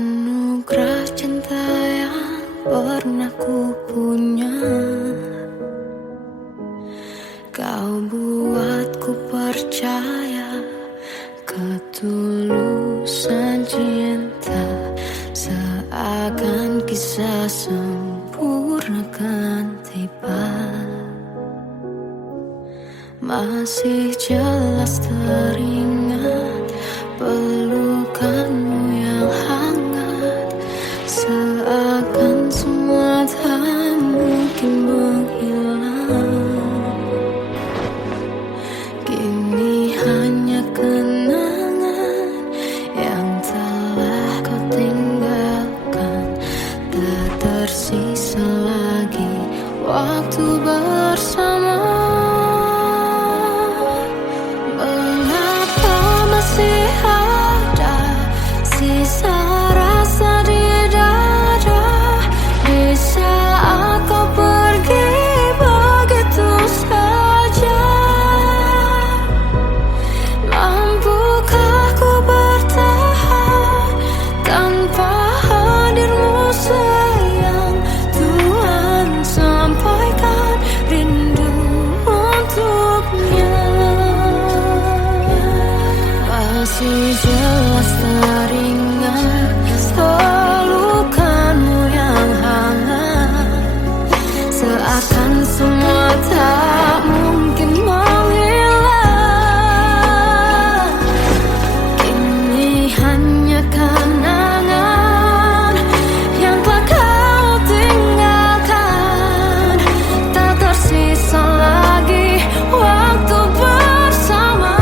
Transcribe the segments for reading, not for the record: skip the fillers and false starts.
anugerah cinta yang pernah ku punya. Kau buatku percaya ketulusan cinta, seakan kisah sempurna kan tiba. Masih jelas teringat pelukanmu yang hangat, seakan semua tak mungkin menghilang. Kini hanya kenangan yang telah kau tinggalkan, tak tersisa lagi waktu bersama. Masih ada sisa rasa di dada di saat kau pergi begitu saja. Mampukah ku bertahan tanpa hadirmu sayang? Tuhan sampaikan rindu untuknya. Masih jelas teringat pelukanmu yang hangat, seakan semua tak mungkin menghilang. Kini hanya kenangan yang telah kau tinggalkan, tak tersisa lagi waktu bersama.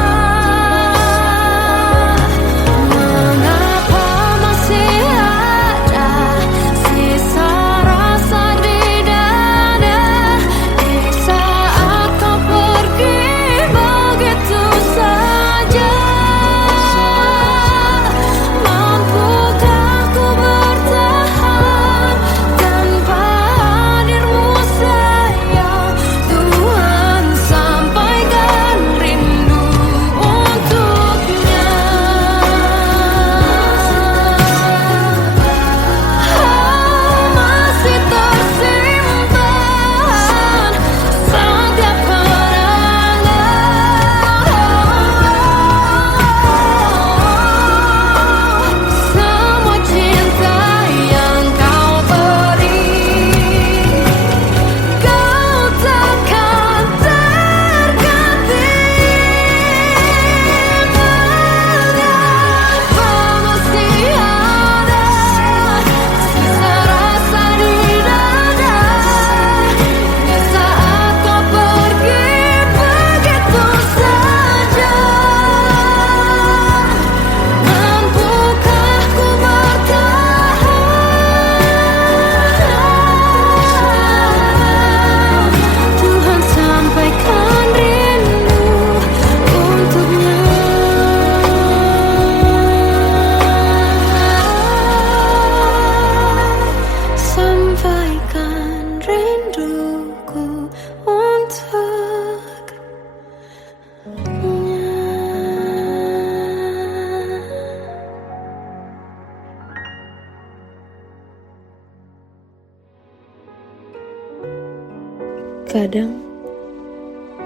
Kadang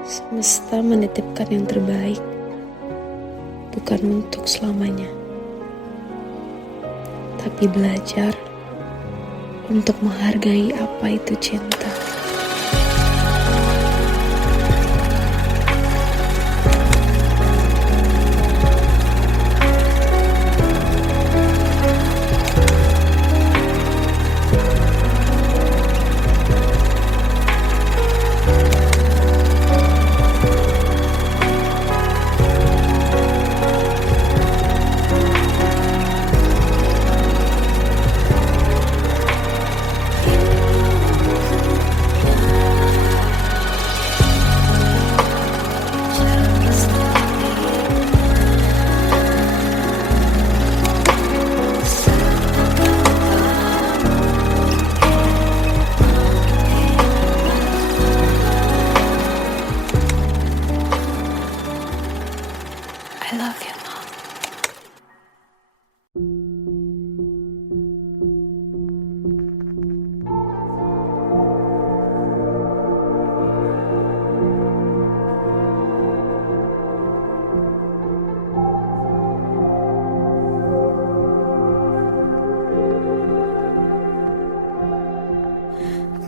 semesta menitipkan yang terbaik, bukan untuk selamanya, tapi belajar untuk menghargai apa itu cinta.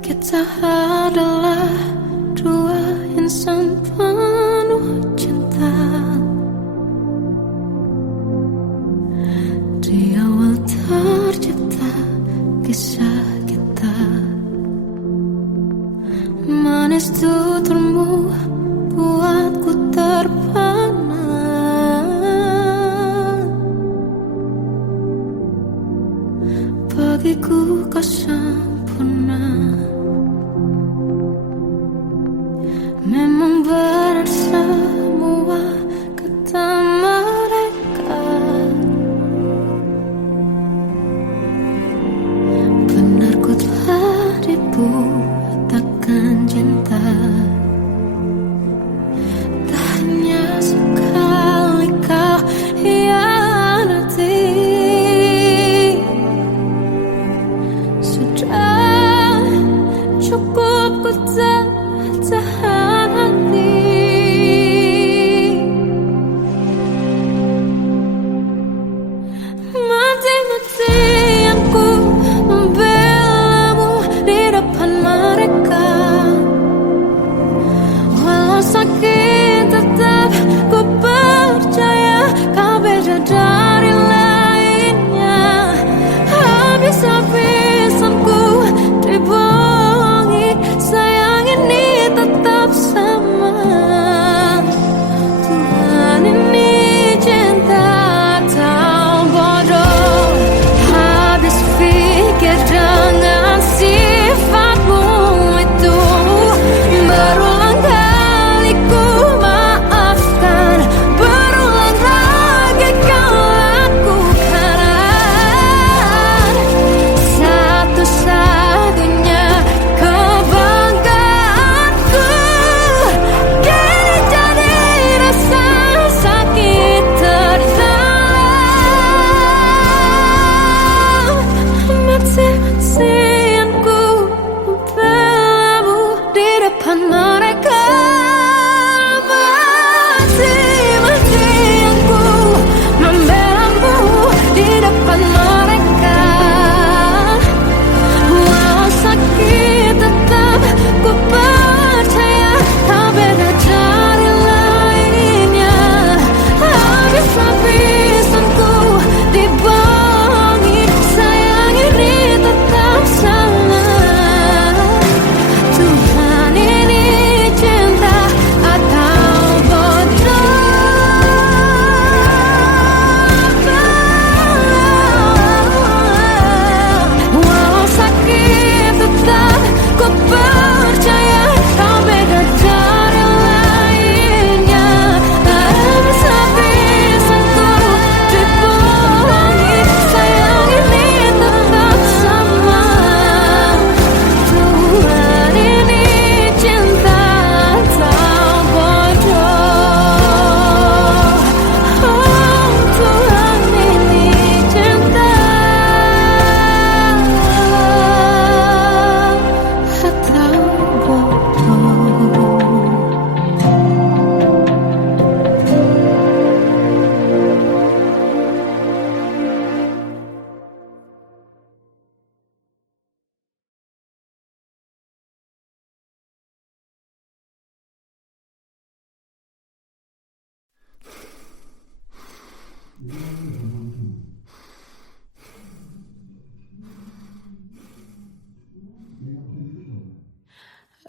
Kita adalah dua insan penuh cinta. Di awal tercipta kisah kita, manis tuturmu buatku terpana. Bagiku kau sempurna. Memang benar semua kata mereka, benar ku telah dibutakan cinta. Tak hanya sekali kau hianati, sudah cukup ku tahan hati. Mati-matian ku membelamu di depan mereka. Walau sakit tetap ku percaya kau beda dari lainnya. Habis-habisan ku dibohongi, sayang ini tetap sama. Tuhan ini cinta atau bodoh. Habis pikir dengan sifatmu itu. Berulang kali ku maafkan, berulang lagi kau lakukan. Satu-satunya kebanggaanku kini jadi rasa sakit terdalam. Mati-matian ku membelamu di depan mereka. Mati-matian ku membelamu di depan mereka. Walau sakit tetap ku percaya kau beda dari lainnya. Habis-habisan ku dibohongi, sayang ini tetap sama. Tuhan ini cinta atau bodoh. Walau sakit tetap ku percaya kau beda dari lainnya. Habis-habisan ku dibohongi, sayang ini tetap sama. Tuhan ini cinta atau bodoh. Oh, Tuhan ini cinta atau bodoh.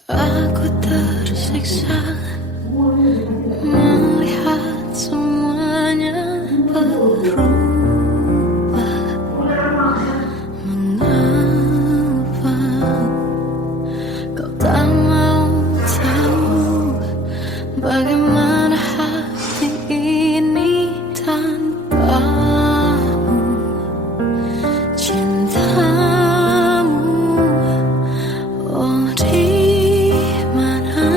Aku tersiksa melihat semuanya berubah. Mengapa kau tak mau tahu bagaimana hati ini tanpamu? Cintamu, oh di mana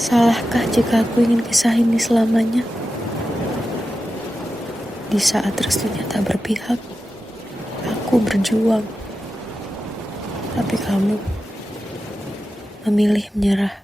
Salahkah jika aku ingin kisah ini selamanya? Di saat restunya tak berpihak, aku berjuang. Tapi kamu memilih menyerah.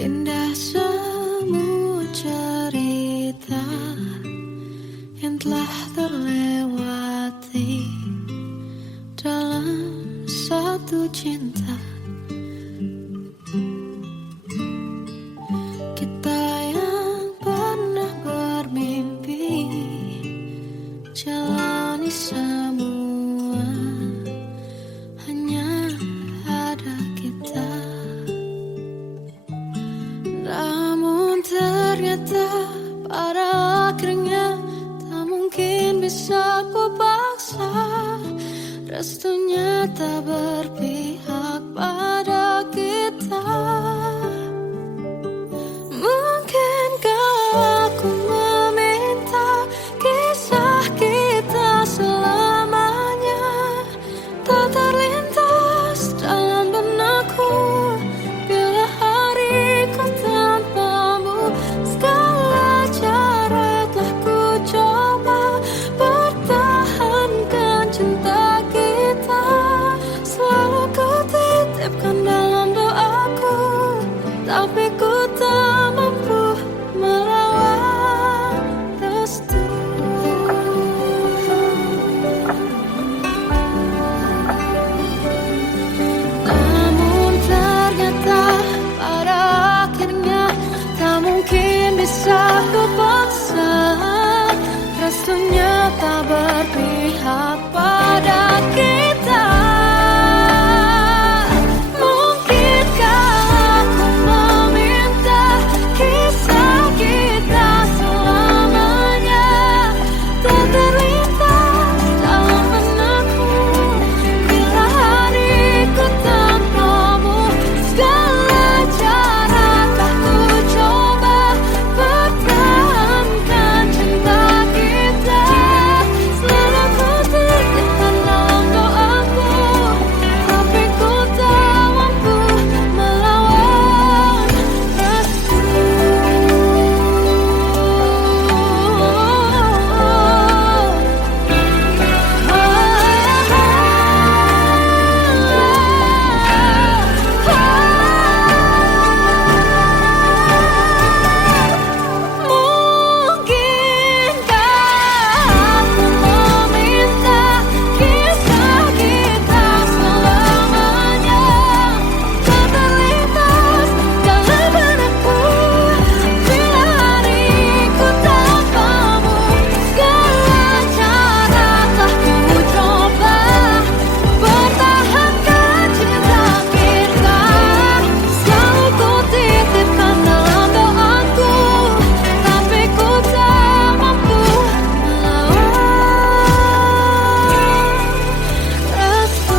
Indah semua cerita yang telah terlewati dalam satu cinta. Kita yang pernah bermimpi jalani semua, hanya ada kita. Namun ternyata pada akhirnya tak mungkin bisa ku paksa. Restunya tak berpihak pada kita. Mungkinkah aku meminta kisah kita selamanya tak terlintas dalam benakku bila hariku tanpamu. Segala cara telah ku coba pertahankan cinta kita. Selalu ku titipkan dalam doaku, tapi ku tak mampu merawat restu. Namun ternyata pada akhirnya tak mungkin bisa ku paksa. Restunya tak berpihak pada kita. Mungkinkah aku meminta kisah kita selamanya tak terlintas dalam benakku bila hariku tanpamu. Segala cara telah ku coba pertahankan cinta kita. Selalu ku titipkan dalam doaku, tapi ku tak mampu melawan restu. Mungkinkah aku meminta kisah kita selamanya tak terlintas dalam benakku bila hariku tanpamu. Segala cara telah ku coba pertahankan cinta kita. Selalu ku titipkan dalam doaku, tapi ku tak mampu melawan restu.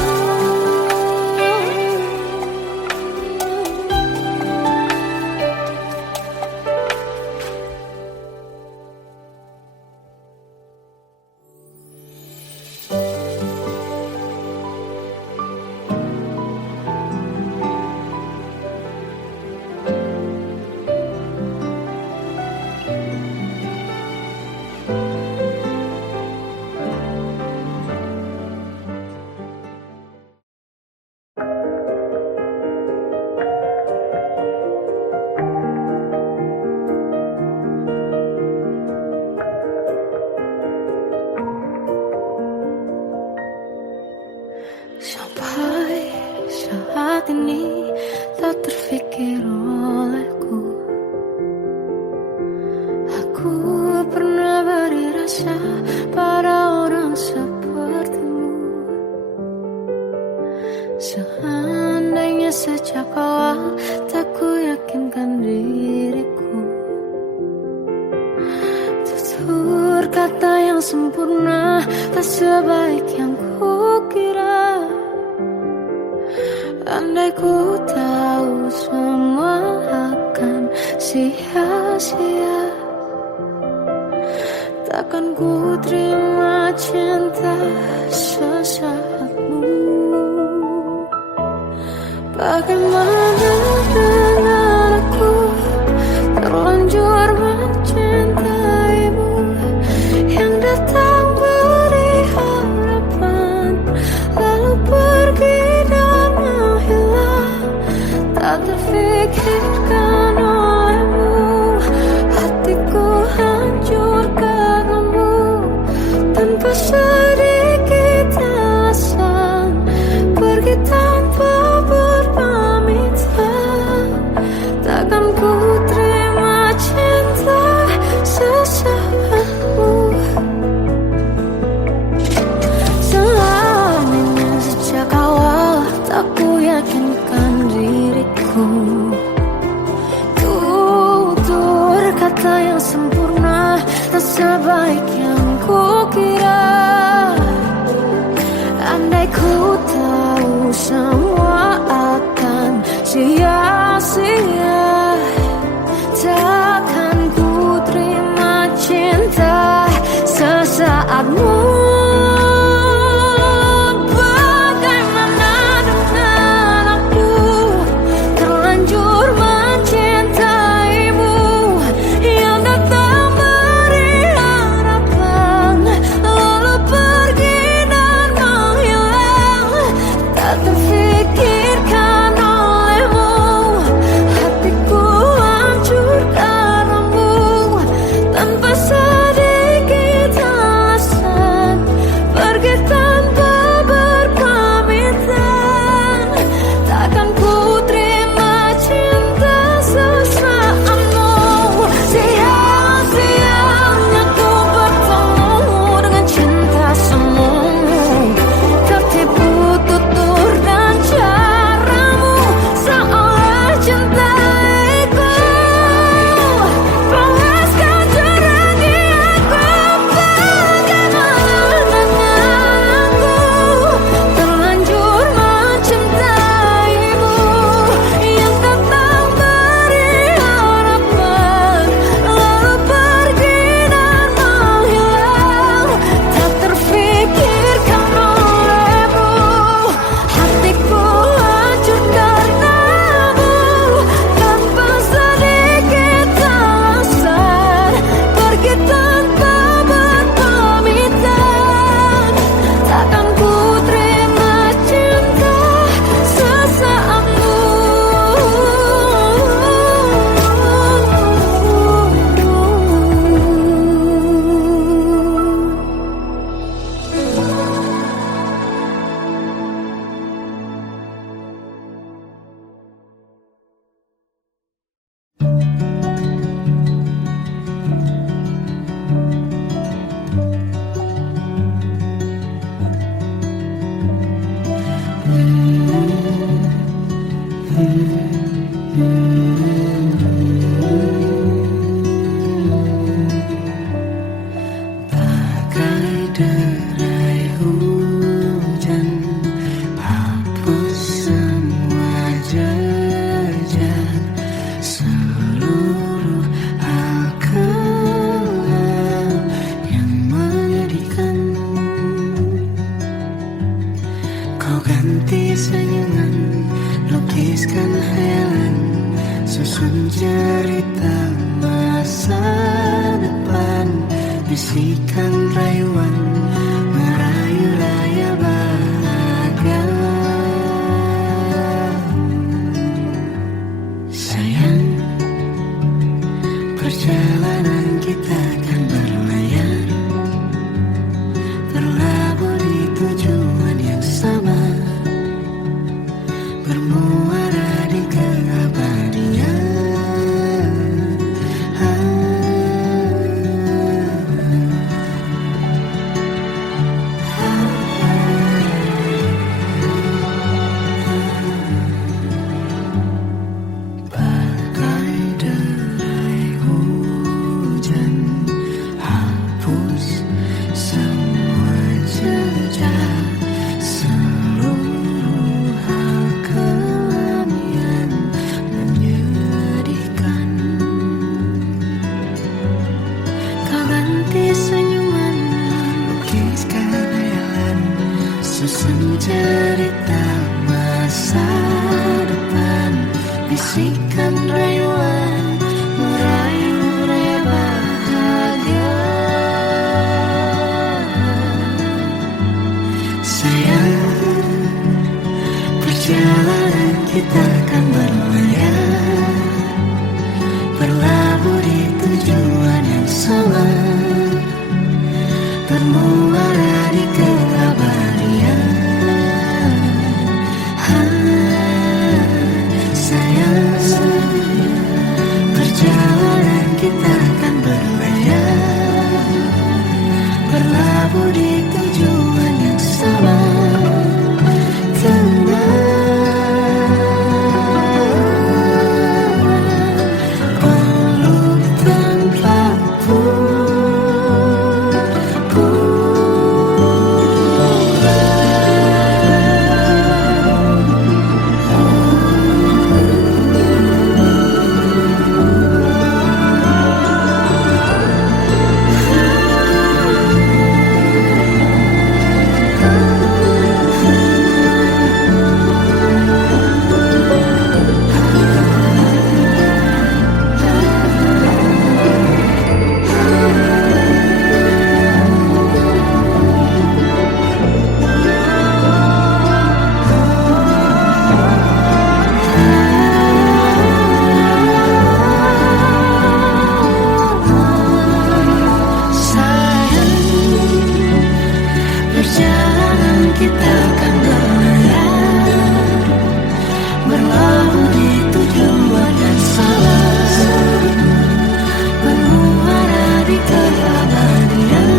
Sampai saat ini tak terfikir olehku aku pernah beri rasa pada orang sepertimu. Seandainya sejak awal tak ku yakinkan diriku, tutur kata yang sempurna tak sebaik yang ku kira. Andai ku tahu semua akan sia-sia, takkan ku terima cinta sesaatmu. Bagaimana dengan aku terlanjur mencintaimu, yang datang beri harapan lalu pergi dan menghilang, tak terfikirkan olehmu. Hatiku hancur karenamu, tanpa sedikit alasan, pergi tanpa berpamitan. Takkan ku terima cinta sesaatmu. Selamanya sejak awal tak ku yakinkan diriku, tutur kata yang sempurna tak sebaik yang ku kira. Andai ku tahu semua akan sia-sia, takkan ku terima cinta sesaatmu. Bagaimana dengan aku terlanjur mencintaimu, yang datang beri harapan lalu pergi dan menghilang, tak terfikirkan olehmu. Hatiku hancur karenamu, tanpa sedikit alasan, pergi tanpa berpamitan. Takkan ku terima cinta sesaatmu. Sia-sianya ku bertemu dengan cinta semu, tertipu tutur dan caramu, seolah cintaiku panaskan jerami aku. Bagaimana dengan aku terlanjur mencintaimu, yang datang beri harapan lalu pergi dan menghilang, tak terfikirkan olehmu. Hatiku hancur karenamu, tanpa sedikit alasan, pergi tanpa berpamitan. Takkan ku terima cinta sesaatmu. Bagai derai hujan, hapus semua jejak, seluruh hal kelam yang menyedihkan. Kau ganti senyuman, lukiskan hayalan, susun cerita masa depan, bisikan rayuan, merayu layar bahagia. Sayang, perjalanan kita kan berlayar, berlabuh di tujuan yang sama, bermuara di keabadian. Seluruh hal bisikan rayuan merayu raya bahagia. Sayang, perjalanan kita akan berlayar, berlabuh di tujuan yang sama, bermuara di keabadian. Sayang, perjalanan kita akan berlayar, berlabuh di tujuan yang sama. Perjalanan kita akan berlayar, berlabuh di tujuan yang sama, bermuara di keabadian.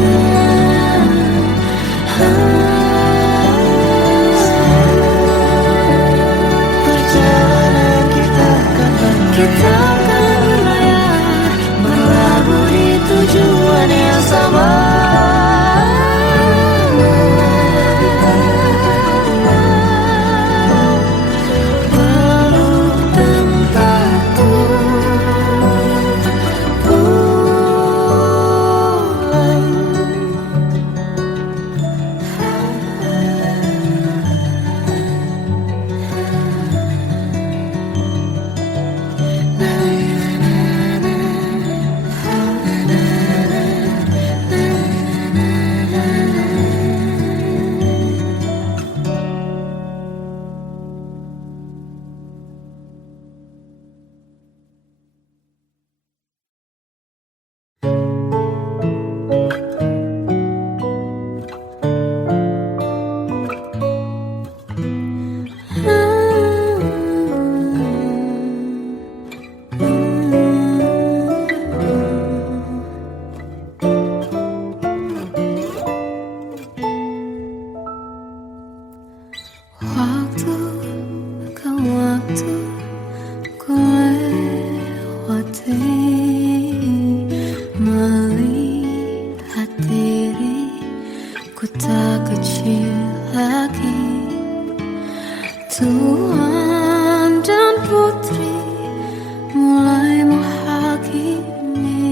Perjalanan kita akan berlayar, berlabuh di tujuan yang sama. Waktu ke waktu ku lewati, melihat diri ku tak kecil lagi. Tuan dan putri mulai menghakimi,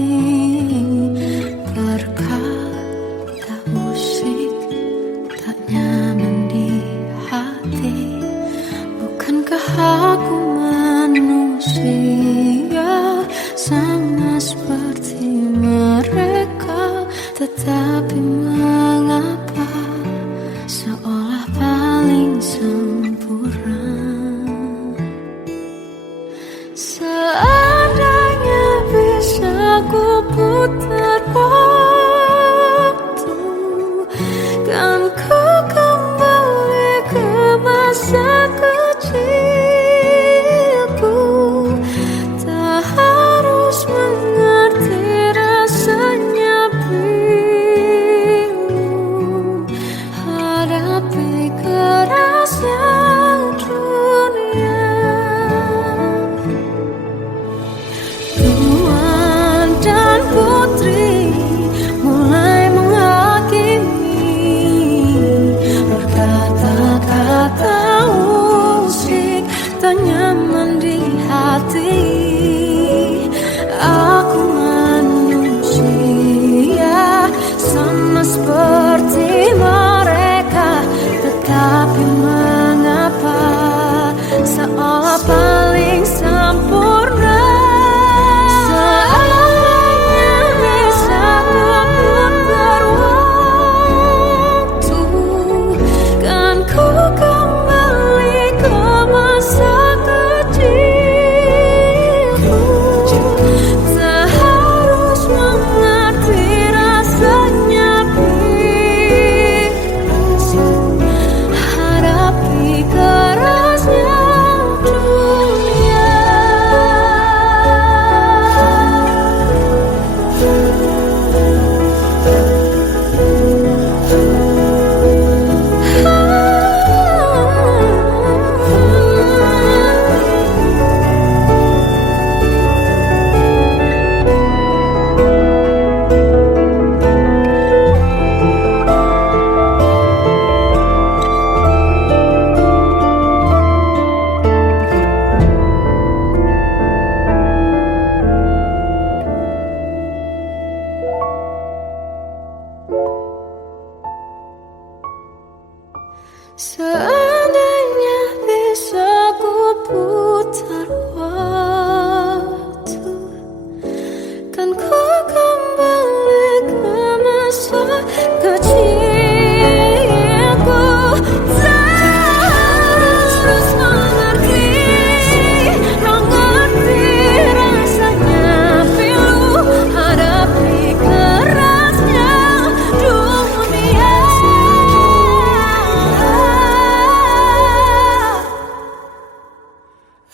berkata musik tak nyaman di hati. Bukankah aku manusia sama seperti mereka? Tetapi mengapa seolah paling sempurna? Seandainya bisa ku putar waktu, kan ku kembali ke masa kecilku. Tak harus mengerti rasanya bingung hadapi kerasnya dunia. Tuan dan putri mulai menghakimi, berkata-kata musik tak nyaman di hati. Aku manusia sama seperti mereka, tetapi mengapa seolah paling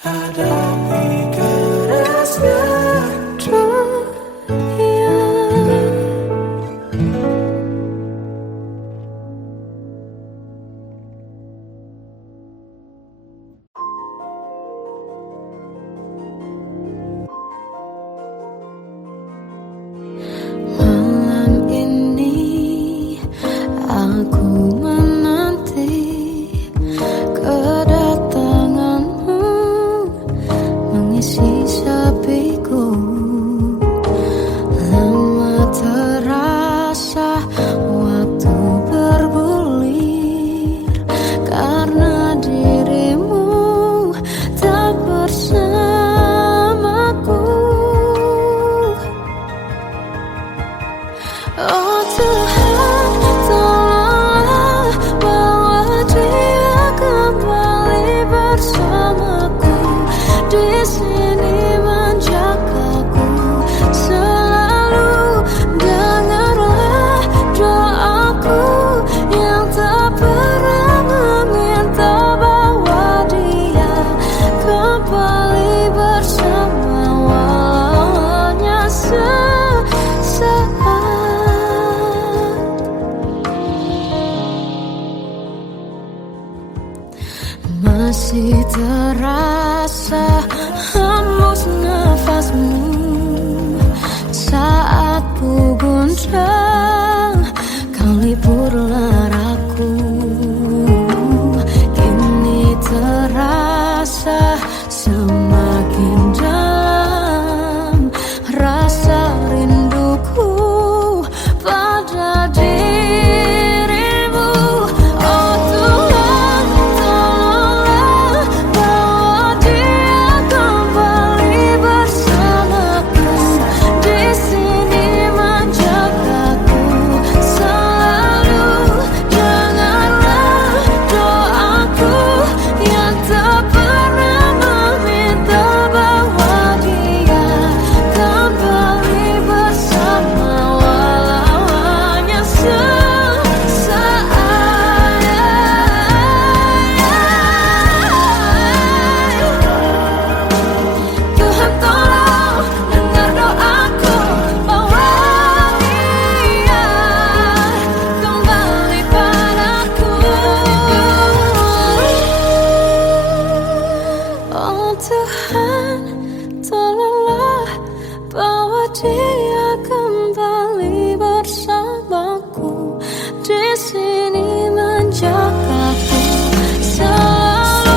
hadapi kerasnya dunia. Malam ini aku menanti kedatanganmu mengisi sepiku. Lama terasa waktu bergulir karena dirimu tak bersamaku. Oh Tuhan, tolonglah bawa dia kembali bersamaku. Di sini menjagaku selalu. Dengarlah doaku yang tak pernah meminta, bawa dia kembali bersama walau hanya sesaat. Masih terasa hembus nafasmu saat ku guncang, kau liburlah aku. Kini terasa semakin dalam rasa rinduku pada dirimu. Oh Tuhan, tolonglah bawa dia kembali bersamaku. Di sini menjagaku selalu. Dengarlah doaku yang tak pernah meminta, bawa dia kembali bersama walau hanya sesaat. Tuhan tolong dengar doaku, bawa dia kembali padaku. Oh Tuhan, tolonglah bawa dia kembali bersamaku. Di sini menjagaku selalu.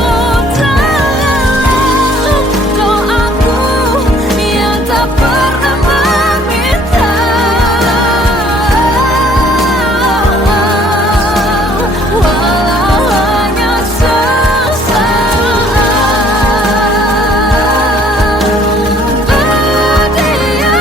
Dengarlah doaku yang tak pernah meminta, walau hanya sesaat. Bawa dia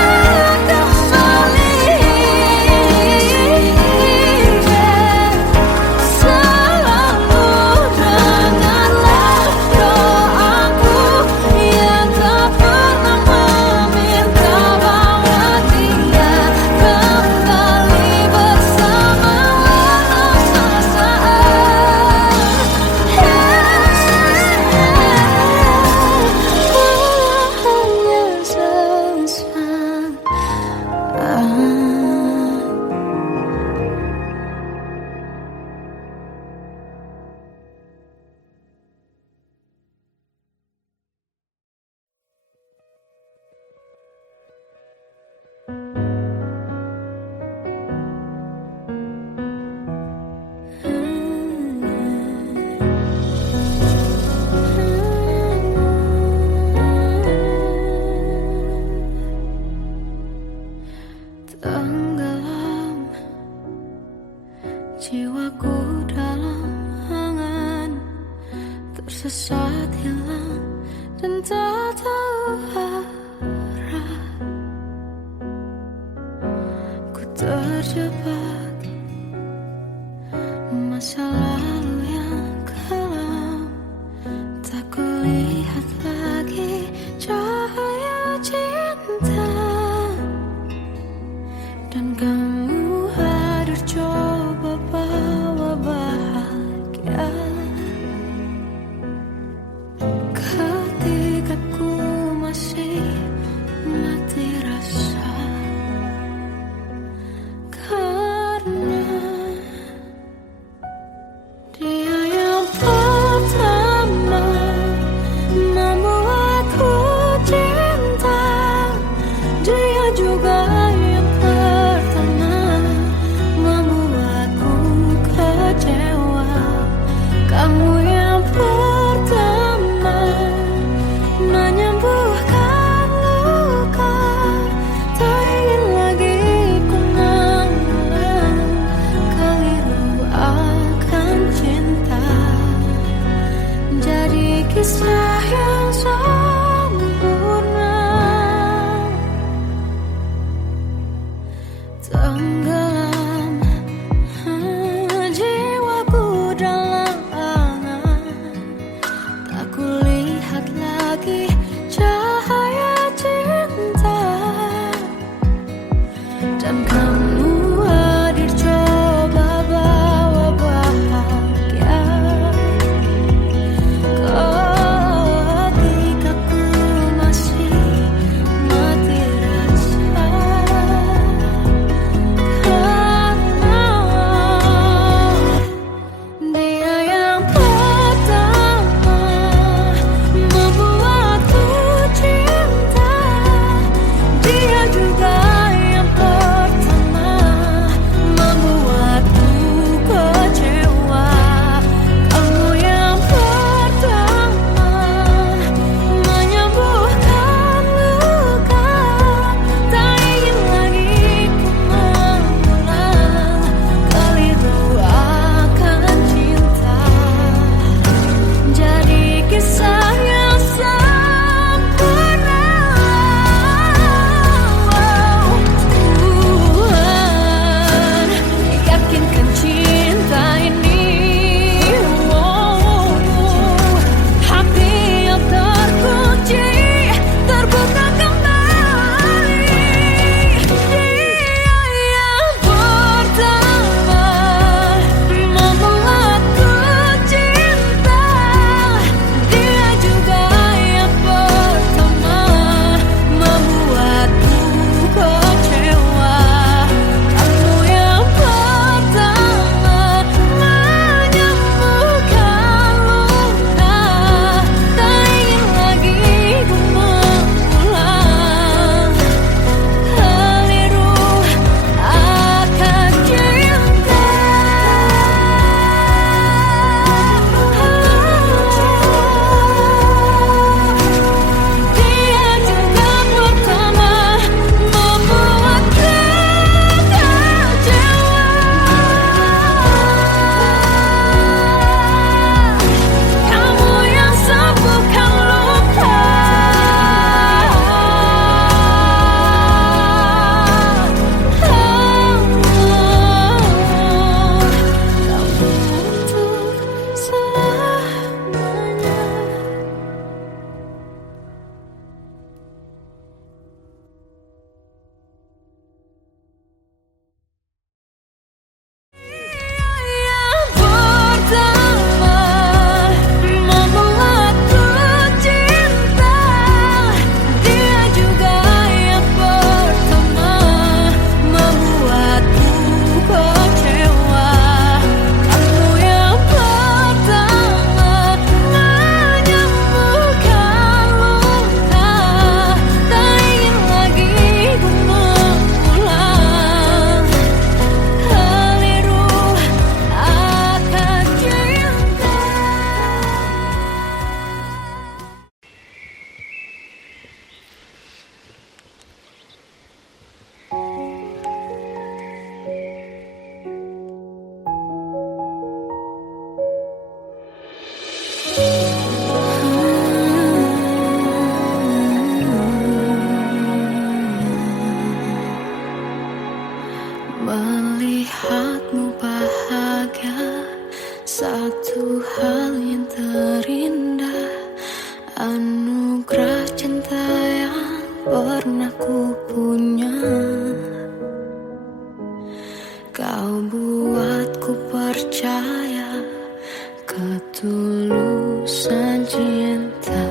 anugerah cinta yang pernah ku punya. Kau buatku percaya ketulusan cinta,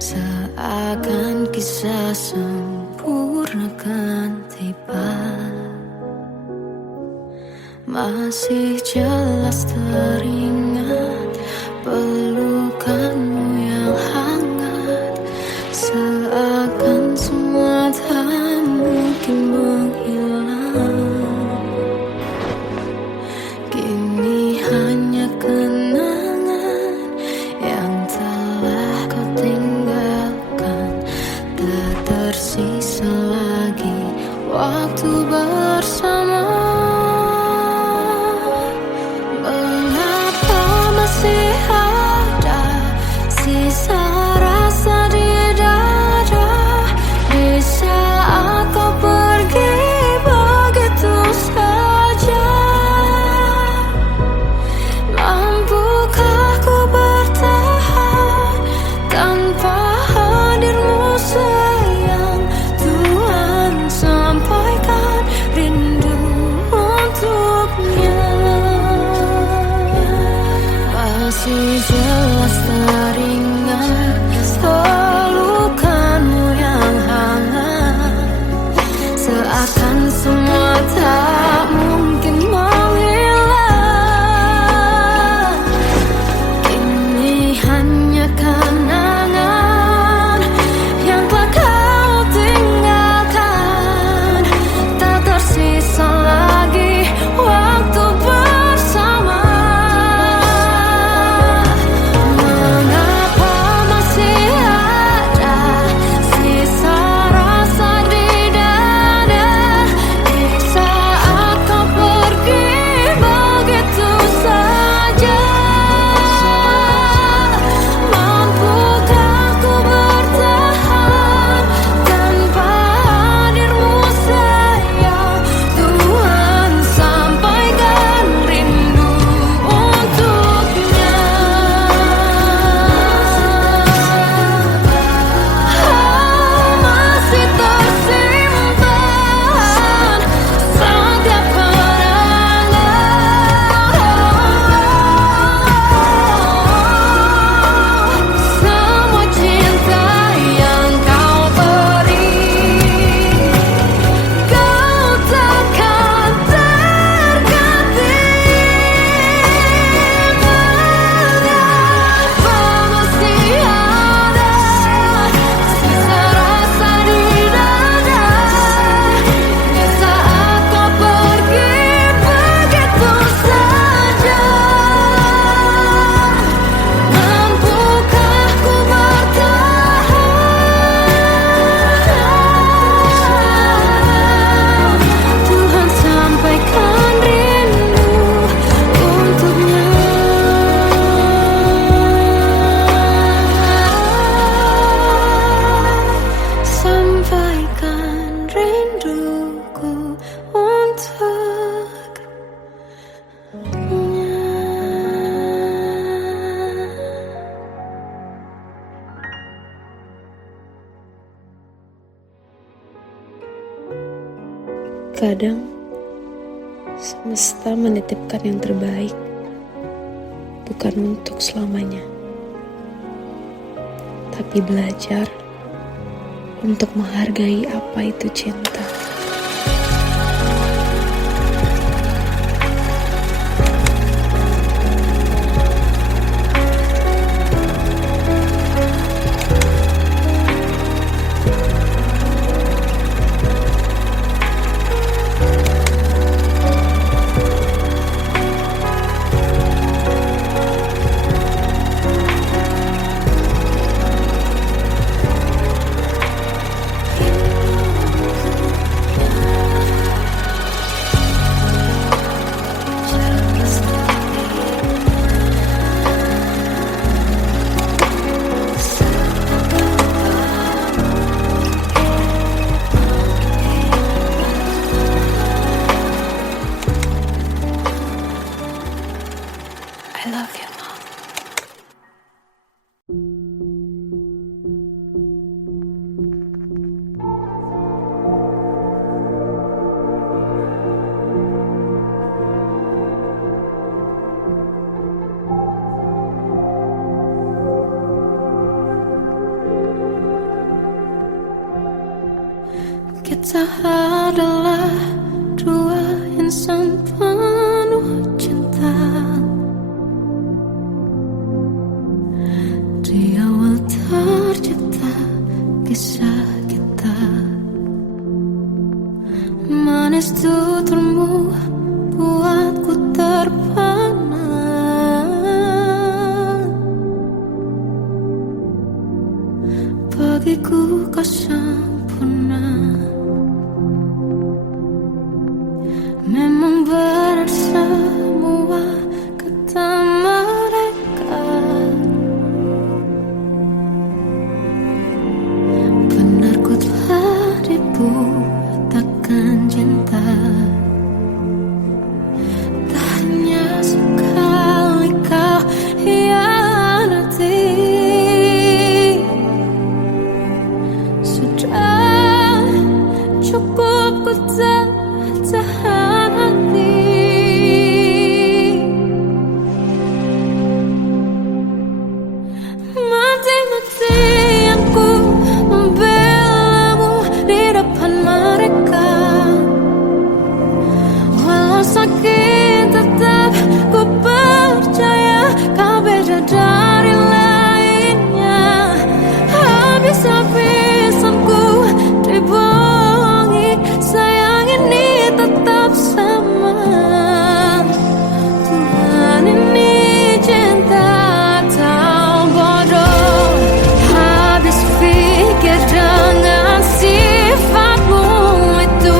seakan kisah sempurna kan tiba. Masih jelas teringat pelukanmu yang hangat, seakan semua tak mungkin menghilang. Kini hanya kenangan yang telah kau tinggalkan, tak tersisa lagi waktu bersama. Masih ada sisa rasa di dada di saat kau pergi begitu saja. Mampukah ku bertahan tanpa hadirmu sayang? Tuhan, sampaikan rindu untuknya. Masih jelas teringat pelukanmu yang hangat, seakan semua tak mungkin menghilang. Kini hanya kenangan yang telah kau tinggalkan, tak tersisa lagi waktu bersama. Kadang semesta menitipkan yang terbaik, bukan untuk selamanya, tapi belajar untuk menghargai apa itu cinta. Kita adalah dua insan penuh cinta. Di awal tercipta kisah kita. Manis tuturmu buatku terpana. Bagiku kau sempurna. Memang benar semua kata mereka. Benar ku telah dibutakan cinta. Tak hanya sekali kau hianati. Sudah cukup ku tak tahan hati. Mati-matian ku membelamu di depan mereka. Walau sakit tetap ku percaya kau beda dari lainnya. Habis-habisan ku dibohongi, sayang ini tetap sama. Tuhan ini cinta atau bodoh. Habis pikir dengan sifatmu itu.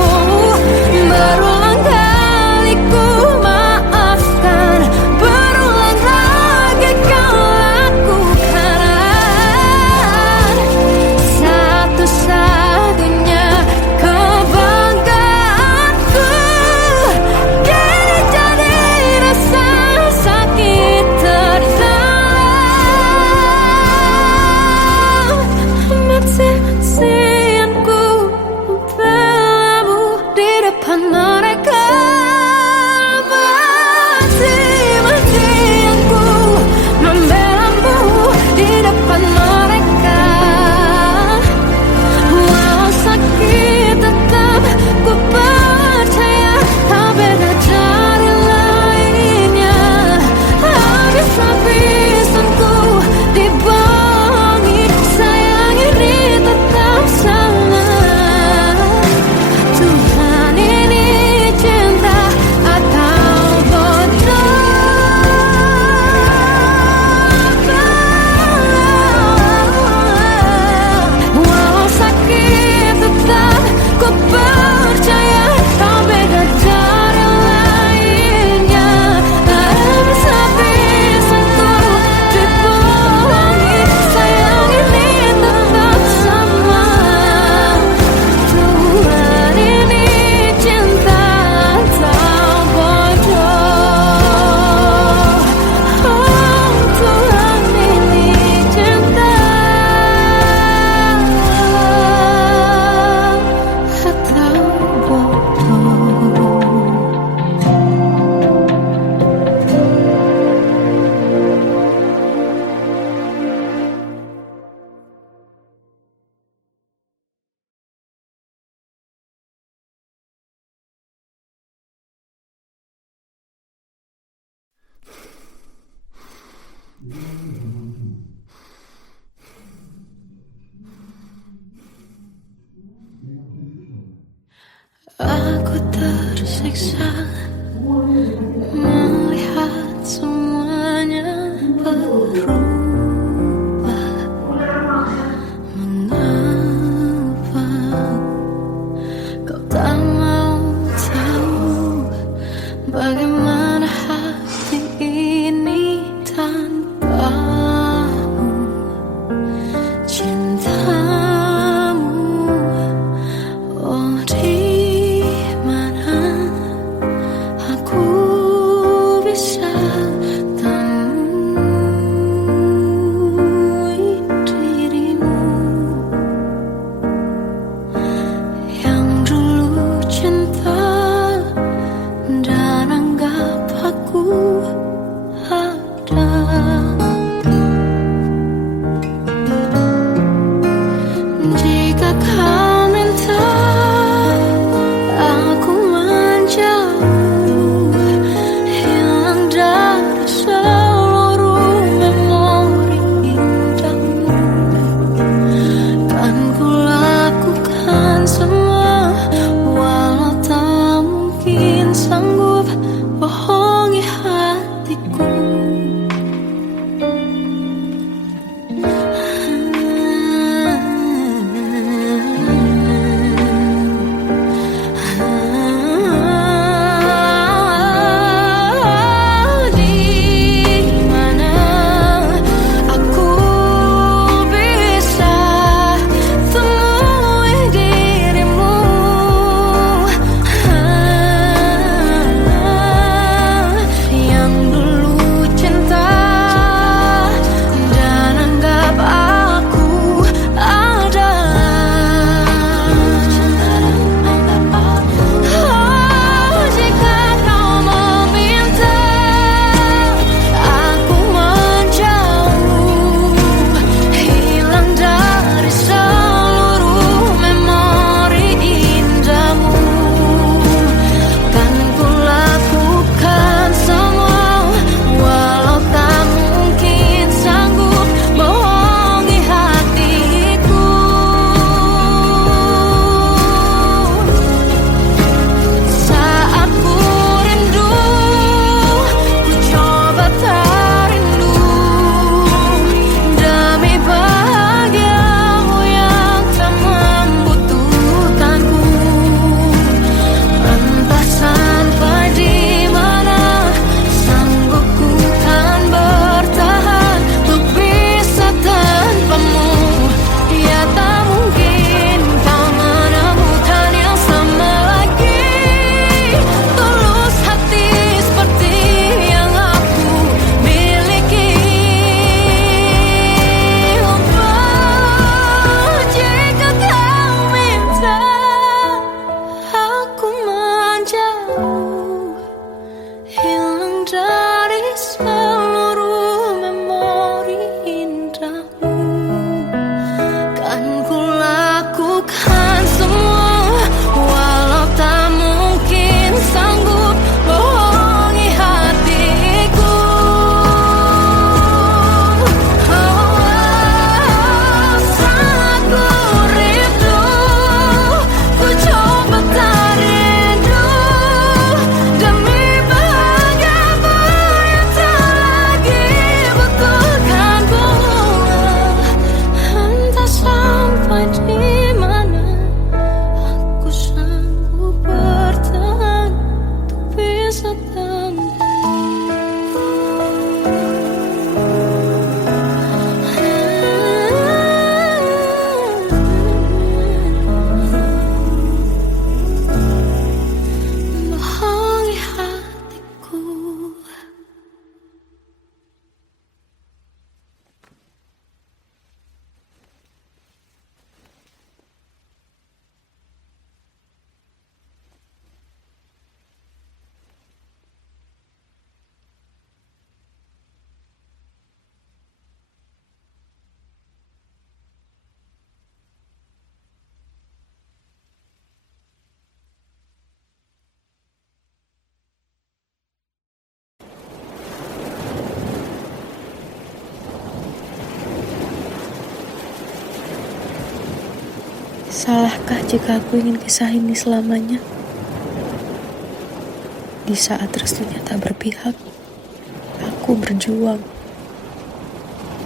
Berulang kali ku maafkan, berulang lagi kau lakukan. Satu-satunya kebanggaanku kini jadi rasa sakit terdalam. Mati-matian ku membelamu di depan mereka. Mati-matian ku membelamu di depan mereka. Walau sakit tetap ku percaya kau beda dari lainnya. Habis-habisan ku dibohongi, sayang ini tetap sama. Tuhan ini cinta atau bodoh. Walau sakit tetap ku percaya kau beda dari lainnya. Habis-habisan ku dibohongi, sayang ini tetap sama. Tuhan ini cinta atau bodoh. Oh, Tuhan ini cinta atau bodoh. Aku tersiksa melihat semuanya berubah. Mengapa kau tak mau tahu bagaimana hati ini tanpamu? Cintamu, oh di mana Salahkah jika aku ingin kisah ini selamanya? Di saat restunya tak berpihak, aku berjuang.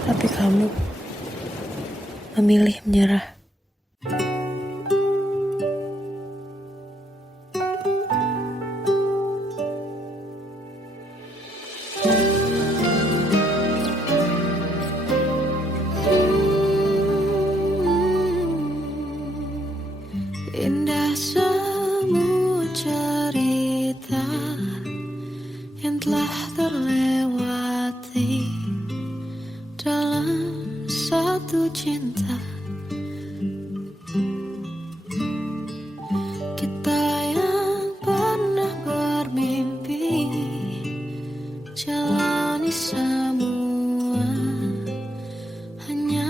Tapi kamu memilih menyerah. Indah semua cerita yang telah terlewati dalam satu cinta. Kita yang pernah bermimpi jalani semua, hanya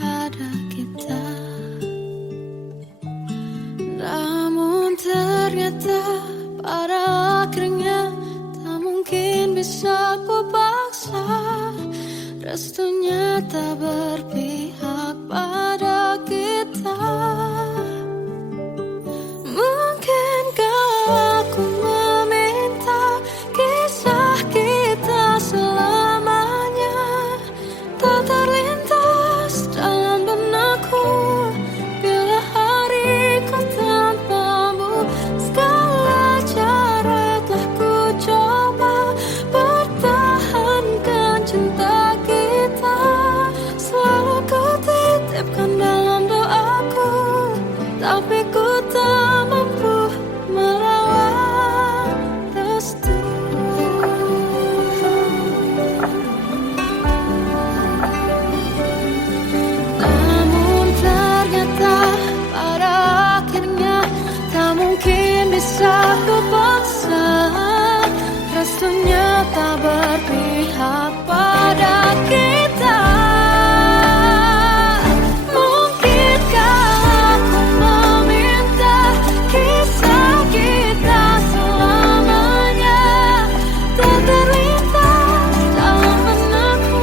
ada kita. Namun ternyata pada akhirnya tak mungkin bisa ku paksa. Restunya tak berpihak pada kita. Mungkinkah aku meminta kisah kita selamanya tak terlintas dalam benakku bila hariku tanpamu. Segala cara telah ku coba pertahankan cinta kita. Selalu ku titipkan dalam doaku, tapi ku tak mampu melawan restu. Namun ternyata pada akhirnya tak mungkin bisa ku paksa. Restunya tak berpihak pada kita. Mungkinkah aku meminta kisah kita selamanya tak terlintas dalam benakku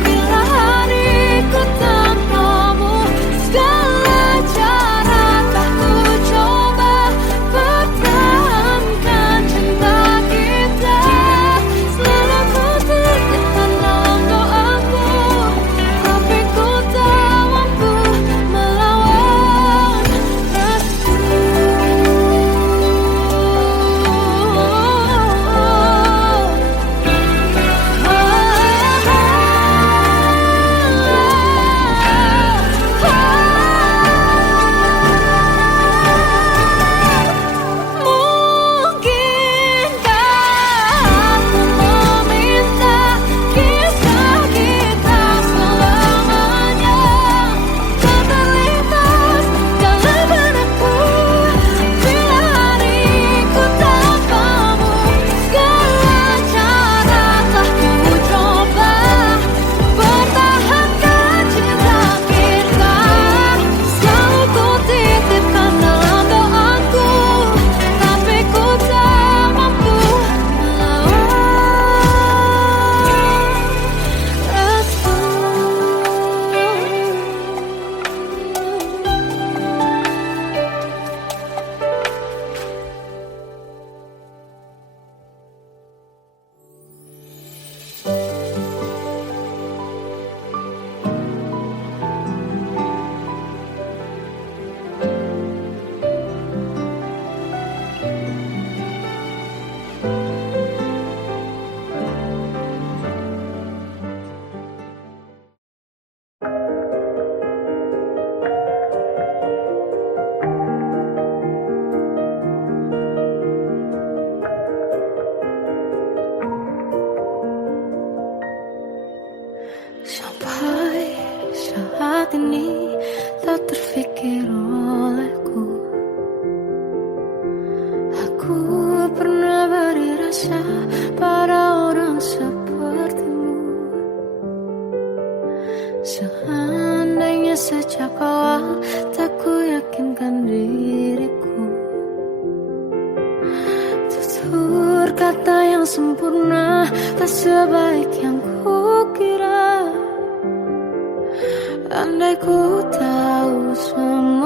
bila hariku tanpamu. Segala cara telah ku coba pertahankan cinta kita. Selalu ku titipkan dalam doaku, tapi ku tak mampu melawan restu. Mungkinkah aku meminta kisah kita selamanya tak terlintas dalam benakku bila hariku tanpamu. Segala cara telah ku coba pertahankan cinta kita. Selalu ku titipkan dalam doaku, tapi ku tak mampu melawan restu. Sampai saat ini tak terfikir olehku aku pernah beri rasa pada orang sepertimu. Seandainya sejak awal tak ku yakinkan diriku, tutur kata yang sempurna tak sebaik yang kukira. Andai ku tahu semua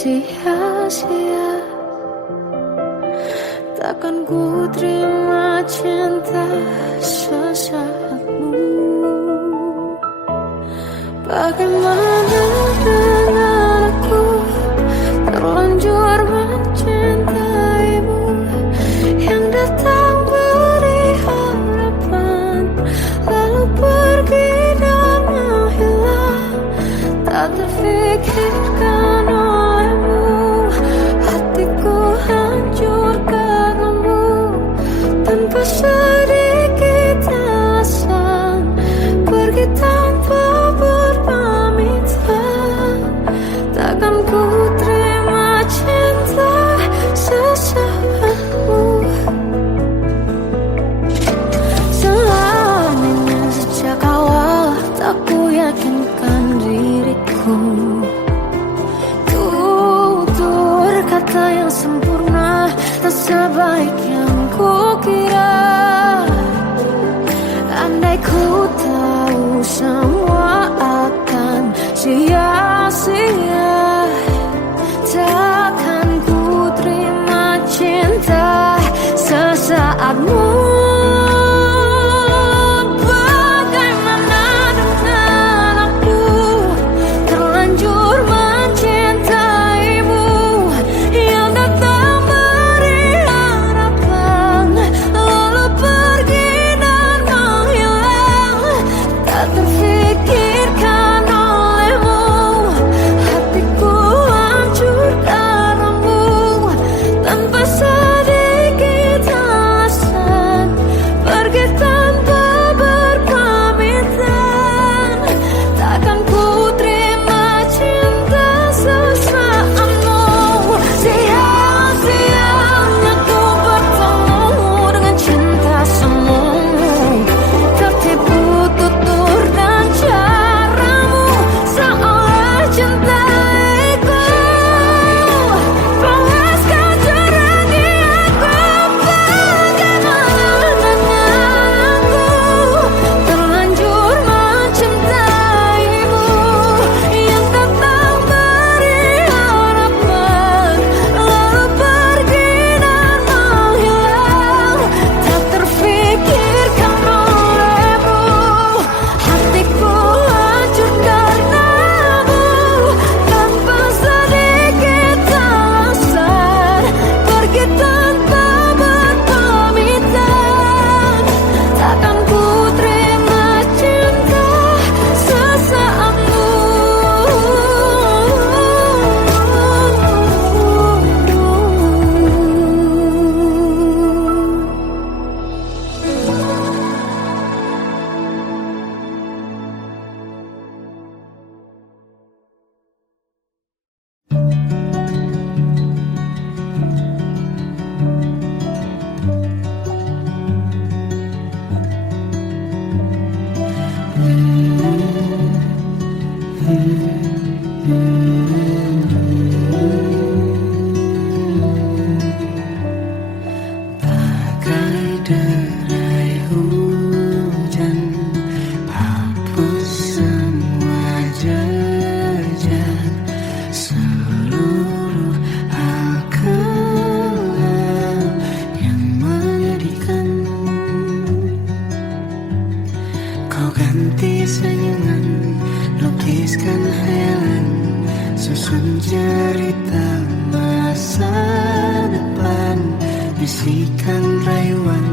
sia-sia. Takkan ku terima cinta sesaatmu. Bagaimana dengan aku, terlanjur mencintaimu, yang datang beri harapan, lalu pergi dan menghilang. Tak terfikirkan olehmu, hatiku hancur karenamu, tanpa sedikit alasan, pergi tanpa berpamitan. Takkan ku terima cinta sesaatmu. Selama sejak awal tak ku yakinkan diriku, tutur kata yang sempurna tak sebaik yang ku kira. Andai ku tahu semua akan sia-sia, takkan ku terima cinta sesaatmu. Bagaimana dengan aku, terlanjur mencintaimu, yang datang beri harapan, lalu pergi dan menghilang. Tak terfikirkan olehmu, hatiku hancur karenamu, tanpa sedikit alasan, pergi tanpa berpamitan. Takkan ku terima cinta sesaatmu. Sia-sianya ku bertemu dengan cinta semu, tertipu tutur dan caramu, seolah cintaiku. Panaskan jernih aku, bagaimana dengan aku, terlanjur mencintaimu, yang datang beri harapan, lalu pergi dan menghilang. Tak terfikirkan olehmu, hatiku hancur karenamu, tanpa sedikit alasan, pergi tanpa berpamitan. Takkan ku terima cinta sesaatmu. Bagai derai hujan, hapus semua jejak, seluruh hal kelam yang menyedihkan. Kau ganti senyuman, lukiskan hayalan, susun cerita masa depan, bisikan rayuan,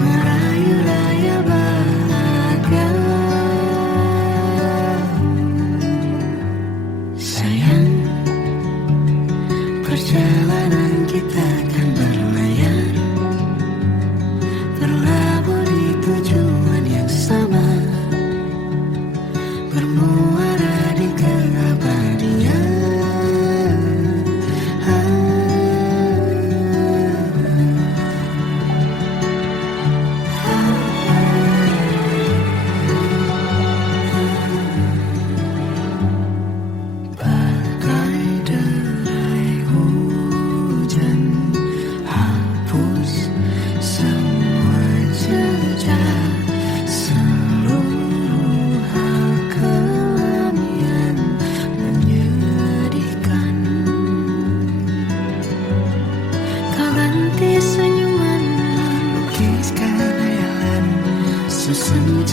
merayu raya bahagia. Sayang, perjalanan kita akan berlayar, terlabur di tujuan yang sama, bermuara di keabadian. Bagai derai hujan.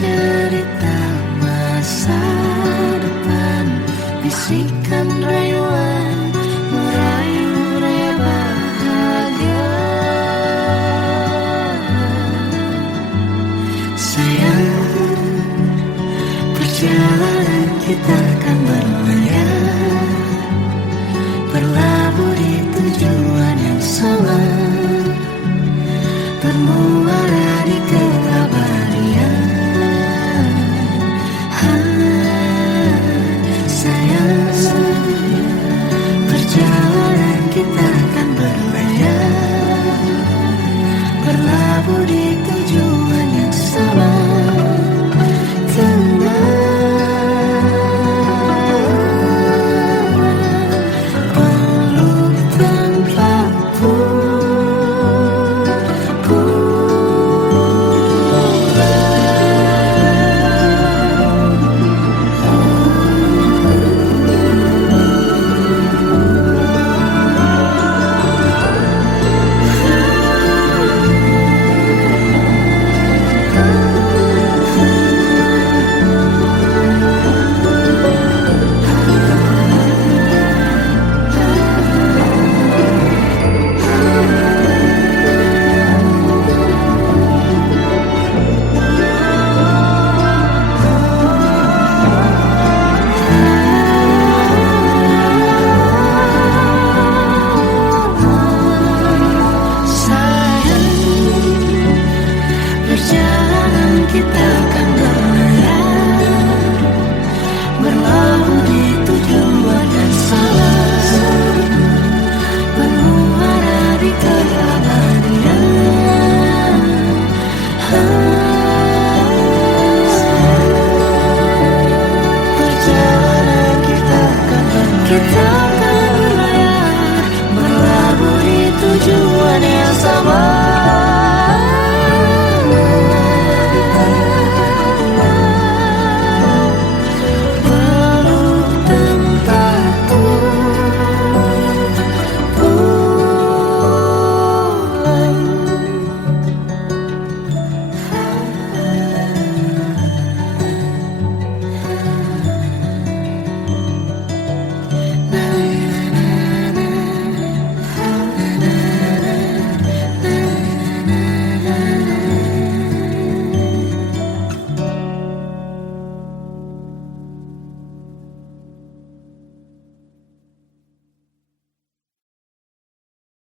cerita masa depan, bisikan rayuan merayu raya bahagia. Sayang, perjalanan kita akan berlayar, berlabuh di tujuan yang sama, bermuara di keabadian. Sayang, perjalanan kita